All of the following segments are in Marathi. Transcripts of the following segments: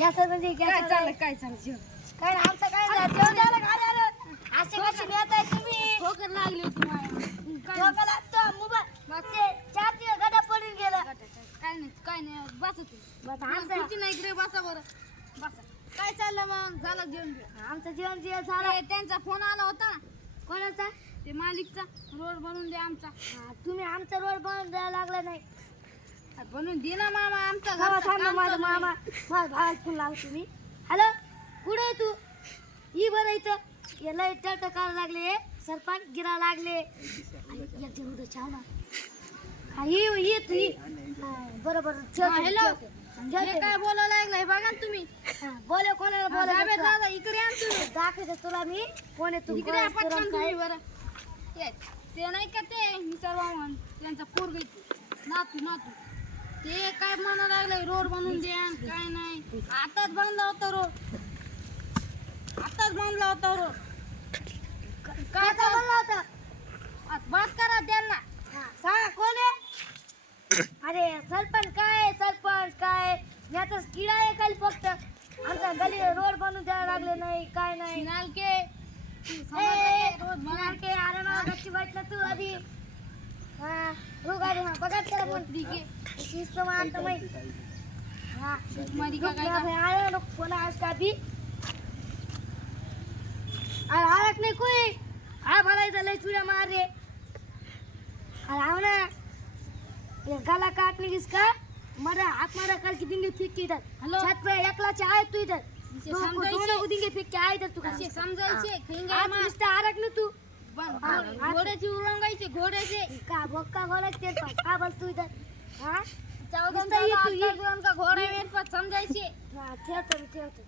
या सरपंच काय चाललं काय चाललं जेवण काय नाही, आमचं काय नाही, जेवण झालं का झालं? असे कशी नेताय तुम्ही? ठोकर लागली होती मला काय डोकं लागतं, मोबाईल ते चारची गडा पडून गेलं. काय नाही बसा तू बस आमचं तुमची नाही इकडे बसा बरं बसा काय चाललं मग झालं जेवण बिवण? आमचं जेवण झालं. ते त्यांचा फोन आला होता ना कोणाचा? ते मालिकचा रोड बनवून दे आमचा हा, तुम्ही आमचा रोड बनवून द्यायला लागला नाही. बनवून दे ना मामा आमचा थांबा घरचं थांबा काम माझा चालू आहे. मामा माझा भावाला फोन लाव तुम्ही. हॅलो कुठे आहे तू? ये बरं इथं याला इथं करायला लागले सरपंच गिरा लागले एक जण उद्या छाव ना. हा ये तू ये. हा, बरं बरं हा, हॅलो हे काय बोलायला लागलाय बघा ना तुम्ही बोले कोणाला जावेद बोलायचं दादा इकडे आण तुम्ही दाखवते तुला मी कोण आहे तू इकडे या पटकन तुम्ही बरं ते नाही का ते निसर्गवान त्यांचा पोरग नातू ते काय म्हणा लागलंय रोड बनवून द्या काय नाही आताच बांधला होता रोड काय चाललं होतं? बात करा त्यांना हा, सांगा कोण आहे? अरे सरपंच काय याचाच किडा आहे खाली फक्त आमचा गली रोड बनवून द्यायला लागले नाही काय नाही. नालके रोड बनाके अरे ना गच्ची बैठला तू आधी. हा रुगारी हा बघा त्याला पण ठीक आहे शिस्त मानतो मी. हा मध्ये का काय भाई आया लोग फोन आज का भी अरे आरक नहीं कोई आ भला इधर ले चूड़ा मार रे. अरे आओ ना ये गला काटने किसका मरा हाथ मारा कल की दिन फेंक के इधर हेलो छत पे एकला चाय तू इधर इसे दोनों समजायचे को दिन फेंक के आ इधर तू असे समजायचे खिंगे आज मार नुसतं आरक ना तू घोड्याची उरंगायचे घोड्याचे का बोक्का घोड़ा तेल पर का बोल तू इधर हाँ चौघांचा ये तू ये का घोडा वेरपात समजायचे हाँ ठेवतो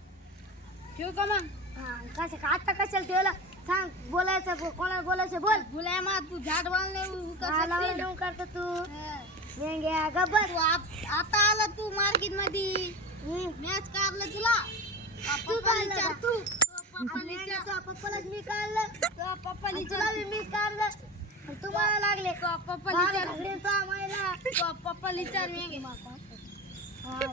ठेवू का मग हा कसं का आता कशाला ठेवलं सांग बोलायचं कोणाला बोलायचं बोल भुलाय मा तू झाड बांधले लावून देऊन करतो तू मेंग्या गब्बर तू आता आला तू मार्केट मध्ये मॅच काढलं तुला तू पप्पाला काढलं विचार का? तू मेंग्या तुझ्या पप्पालाच मी काढलं पप्पाला आणि तुला बी मीच काढलं आणि तुम्हाला लागले पप्पाला विचार घागरीन तो आम्हाला पप्पाला विचार मेंगे हा